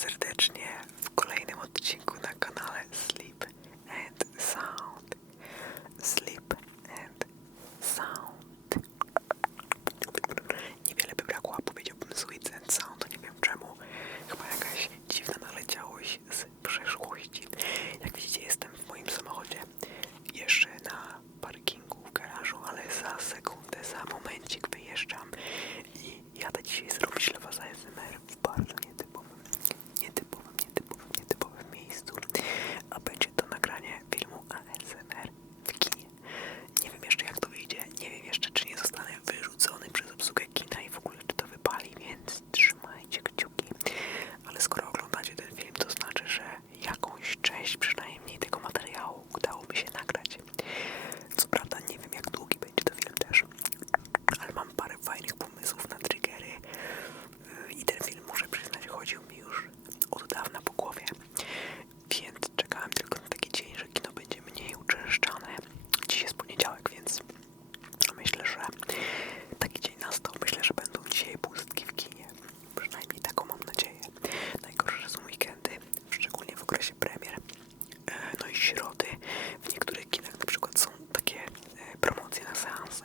serdecznie w kolejnym odcinku na kanale Sleep and Sound. Sleep and Sound. Niewiele by brakło, a powiedziałbym Sweet and Sound, nie wiem czemu. Chyba jakaś dziwna naleciałość z przeszłości. Jak widzicie, jestem w moim samochodzie. Jeszcze na parkingu w garażu, ale za sekundę, za momencik wyjeżdżam i jadę dzisiaj zrobić dla was ASMR w bardzo nietypowym miejscu, a będzie to nagranie filmu ASMR w kinie. Nie wiem jeszcze jak to wyjdzie, nie wiem jeszcze czy nie zostanę wyrzucony przez obsługę kina i w ogóle czy to wypali, więc trzymajcie kciuki. Ale skoro oglądacie ten film, to znaczy, że jakąś część przynajmniej tego materiału udało mi się nagrać. Co prawda nie wiem jak długi będzie to film też, ale mam parę fajnych pomysłów na triggery i ten film, muszę przyznać, chodził mi już od dawna po głowie, więc czekałem tylko na taki dzień, że kino będzie mniej uczęszczane. Dziś jest poniedziałek, więc myślę, że taki dzień nastał. Myślę, że będą dzisiaj pustki w kinie, przynajmniej taką mam nadzieję. Najgorsze są weekendy, szczególnie w okresie premier, no i środy. W niektórych kinach na przykład są takie promocje na seanse.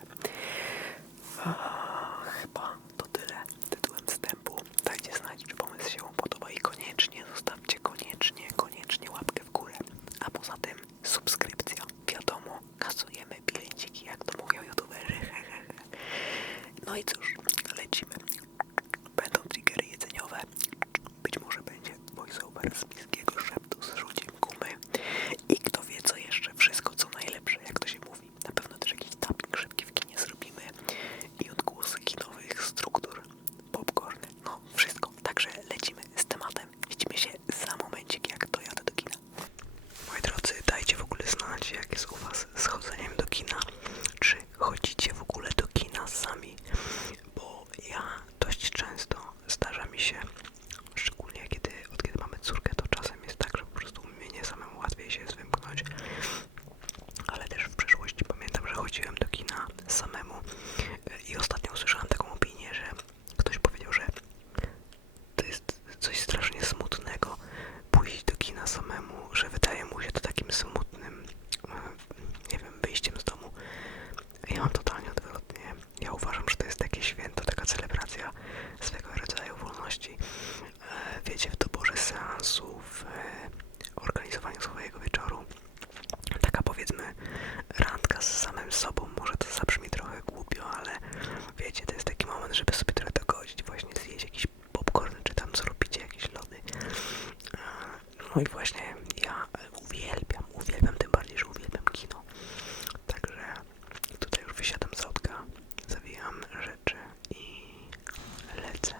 Chyba to tyle tytułem wstępu. Dajcie znać, czy pomysł się wam podoba i koniecznie zostawcie koniecznie łapkę w górę. A poza tym subskrypcja. Wiadomo, kasujemy bileciki, jak to mówią youtuberzy. No i cóż, lecimy. Będą triggery jedzeniowe. Być może będzie voiceover z bliskiego szeptu z rzuciem gumy. I kto wie co jeszcze, wszystko co najlepsze, jak to się mówi. Na pewno też jakiś dubbing szybki w kinie zrobimy i odgłosy kinowych struktur, popcorn, no wszystko. Także lecimy z tematem. Widzimy się za momencik, jak dojadę do kina. Moi drodzy, dajcie w ogóle znać, jak jest u was z chodzeniem do kina. Czy chodzicie w ogóle do kina sami? Bo ja dość często zdarza mi się, szczególnie od kiedy mamy córkę, to czasem jest tak, że po prostu mnie samemu łatwiej się jest wymknąć. Ale też w przeszłości pamiętam, że chodziłem do kina samemu i ostatnio usłyszałem taką opinię, że ktoś powiedział, że to jest coś strasznie smutnego pójść do kina samemu, że wydaje mu się to takim smutnym, nie wiem, wyjściem z domu. Ja mam totalnie odwrotnie. Ja uważam, że to jest takie święto, taka celebracja swego rodzaju wolności. Wiecie, w doborze seansu, w organizowaniu swojego wieczoru. Taka powiedzmy randka z samym sobą, może to zabrzmi trochę głupio, ale wiecie, to jest taki moment, żeby sobie trochę dogodzić, właśnie zjeść jakiś popcorn, czy tam co robicie, jakieś lody. No i właśnie ja uwielbiam, tym bardziej, że uwielbiam kino. Także tutaj już wysiadam z autka, zawijam rzeczy i lecę.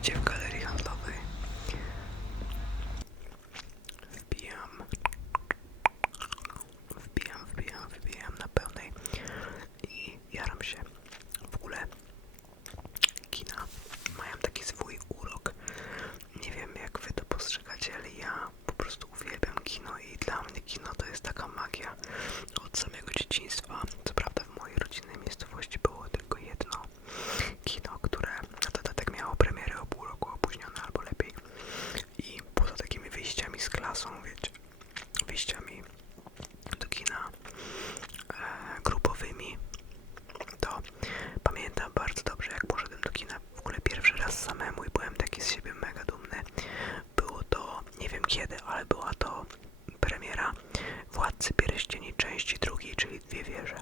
Gdzie w galerii handlowej wbijam na pełnej i jaram się. W ogóle kina mają taki swój urok. Nie wiem jak wy to postrzegacie, ale ja po prostu uwielbiam kino i dla mnie kino to jest taka magia od samego dzieciństwa. Co prawda w mojej rodzinnej miejscowości było tylko jedno kino, które na dodatek miało premierę o pół roku opóźnione albo lepiej. I poza takimi wyjściami z klasą, wiecie, wyjściami do kina grupowymi, to pamiętam bardzo dobrze, jak poszedłem do kina w ogóle pierwszy raz samemu i byłem taki z siebie mega dumny. Było to, nie wiem kiedy, ale była to premiera Władcy Pierścieni części drugiej, czyli Dwie wieże.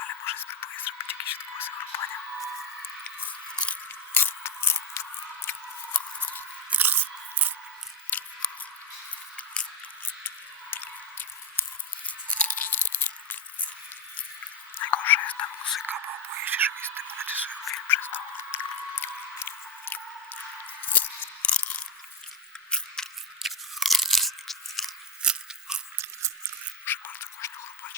Ale może spróbuję zrobić jakieś odgłosy chrupania. Najgorsza jest ta muzyka, bo boję się, że mi zdematyzują film przez to. Muszę bardzo głośno chrupać.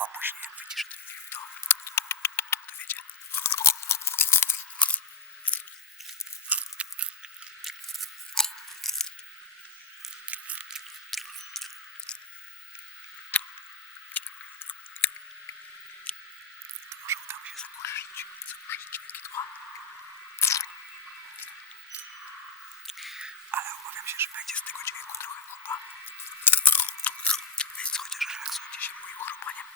A później jak wyciszę ten film, to wiecie. Może uda mi się zagłuszyć dźwięki tła. Ale obawiam się, że będzie z tego dźwięku trochę kupa. Więc chociaż relaksujcie się moim chrupaniem.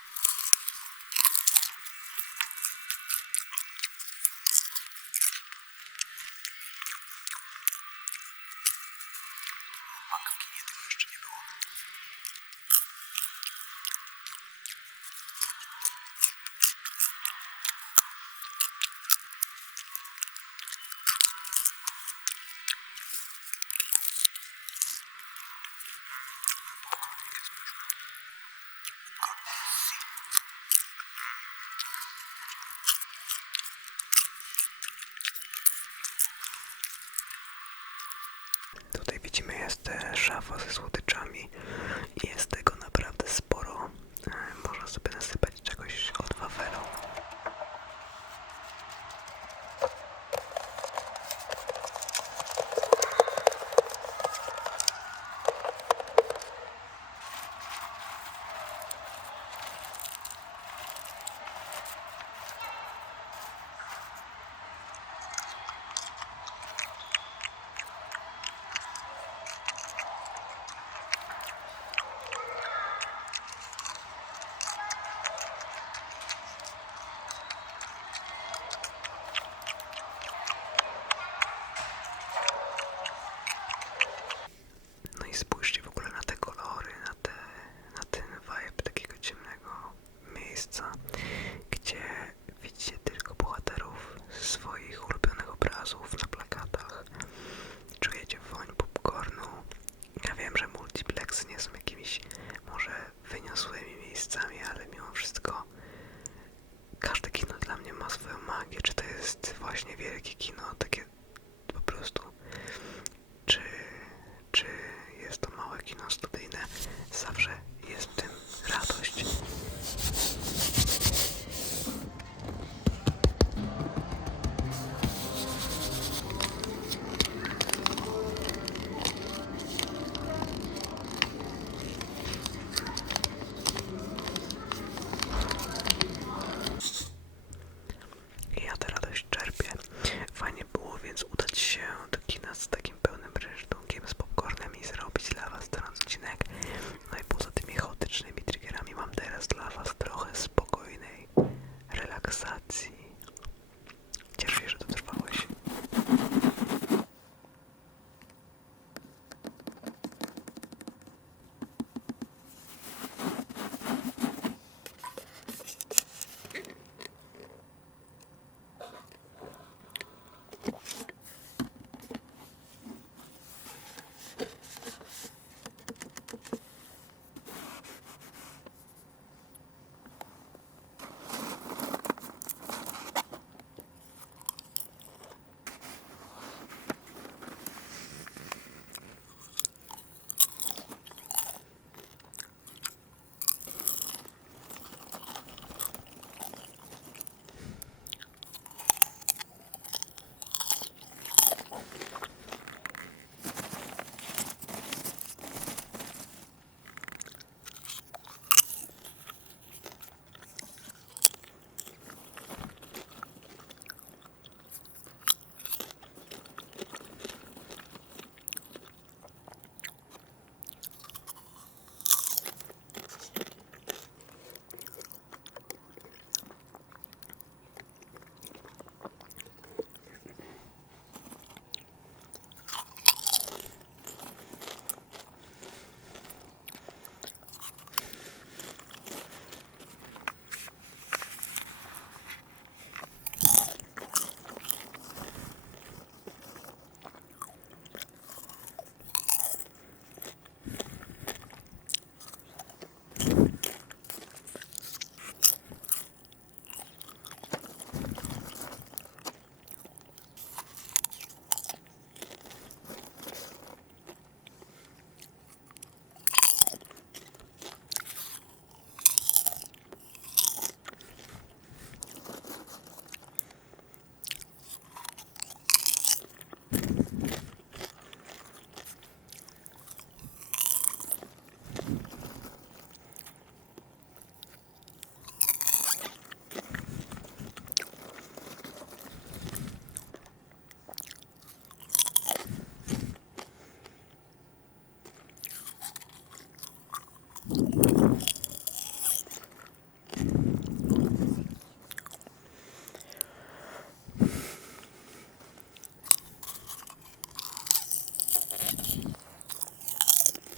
Mukbang w kinie tego jeszcze nie było. Popcornik jest pyszny. Gorsi. Tutaj widzimy, jest szafa ze słodyczami i jest tego naprawdę sporo. Można sobie nasypać czegoś od wafelu. No i spójrzcie w ogóle na te kolory, na ten vibe takiego ciemnego miejsca, gdzie widzicie tylko bohaterów ze swoich ulubionych obrazów na plakatach. Czujecie woń popcornu. Ja wiem, że multiplexy nie są jakimiś może wyniosłymi miejscami, ale mimo wszystko każde kino dla mnie ma swoją magię. Czy to jest właśnie wielkie kino, takie po prostu, czy jest to małe kino studyjne, zawsze jest w tym radość. I ja tę radość czerpię. Fajnie było więc udać się do kina z takim pełnym rynsztunkiem, z popcornem i zrobić dla was ten odcinek. No i poza tymi chaotycznymi triggerami mam teraz dla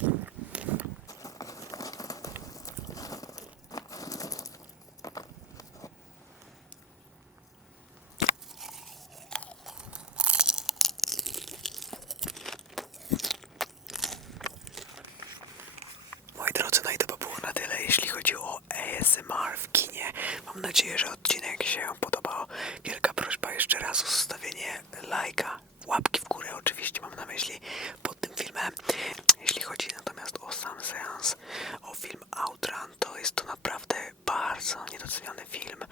Moi drodzy, no i to by było na tyle, jeśli chodzi o ASMR w kinie. Mam nadzieję, że odcinek się podobał. Wielka prośba jeszcze raz o zostawienie lajka, łapki w górę oczywiście mam na myśli pod tym filmem. Jeśli chodzi natomiast o sam seans, o film Outrun, to jest to naprawdę bardzo niedoceniony film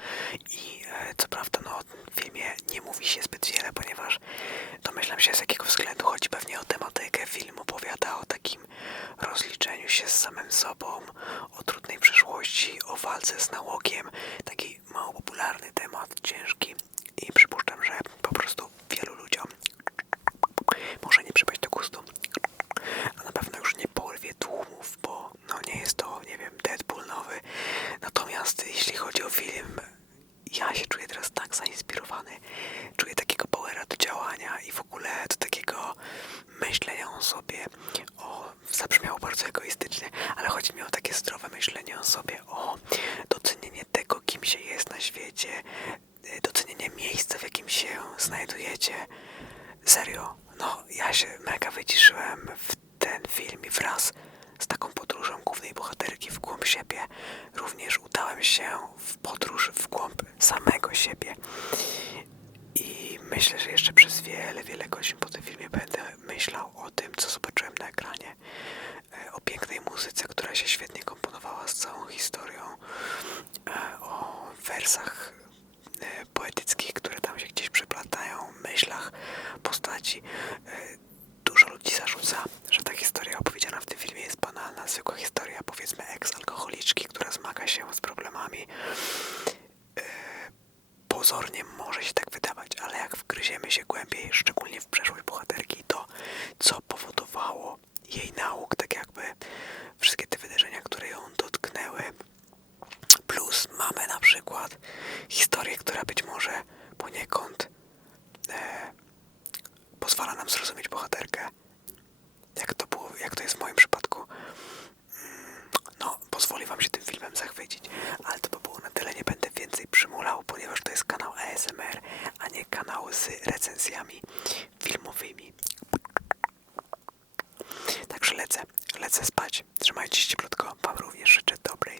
i co prawda no o tym filmie nie mówi się zbyt wiele, ponieważ domyślam się z jakiego względu, chodzi pewnie o tematykę. Film opowiada o takim rozliczeniu się z samym sobą, o trudnej przeszłości, o walce z nałogiem, taki mało popularny temat, ciężki i przypuszczam, że po prostu wielu ludziom może nie przypaść do gustu, a na pewno już nie porwie tłumów, bo no nie jest to, nie wiem, Deadpool nowy. Natomiast jeśli chodzi o film, ja się czuję teraz tak zainspirowany, czuję takiego powera do działania i w ogóle do takiego myślenia o sobie, zabrzmiało bardzo egoistycznie, ale chodzi mi o takie zdrowe myślenie o sobie, o docenienie tego, kim się jest na świecie, docenienie miejsca, w jakim się znajdujecie. Serio, no ja się mega wyciszyłem w ten film i wraz z taką podróżą głównej bohaterki w głąb siebie również udałem się w podróż w głąb samego siebie. I myślę, że jeszcze przez wiele, wiele godzin po tym filmie będę myślał o tym, co zobaczyłem na ekranie. O pięknej muzyce, która się świetnie komponowała z całą historią. O wersach poetyckich, które tam się gdzieś przeplatają, myślach postaci. Dużo ludzi zarzuca, że ta historia opowiedziana w tym filmie jest banalna, zwykła historia, powiedzmy, eks-alkoholiczki, która zmaga się z problemami. Pozornie może się tak wydawać, ale jak wgryziemy się głębiej, szczególnie w przeszłość bohaterki, to co powodowało jej nauk, tak jakby wszystkie te wydarzenia, które ją dotknęły, plus mamy na przykład historię, która być może poniekąd pozwala nam zrozumieć bohaterkę, jak to jest w moim przypadku. No, pozwoli wam się tym filmem zachwycić, ale to by było na tyle, nie będę więcej przymulał, ponieważ to jest kanał ASMR, a nie kanał z recenzjami filmowymi. Także lecę spać. Trzymajcie się cieplutko, wam również życzę dobrej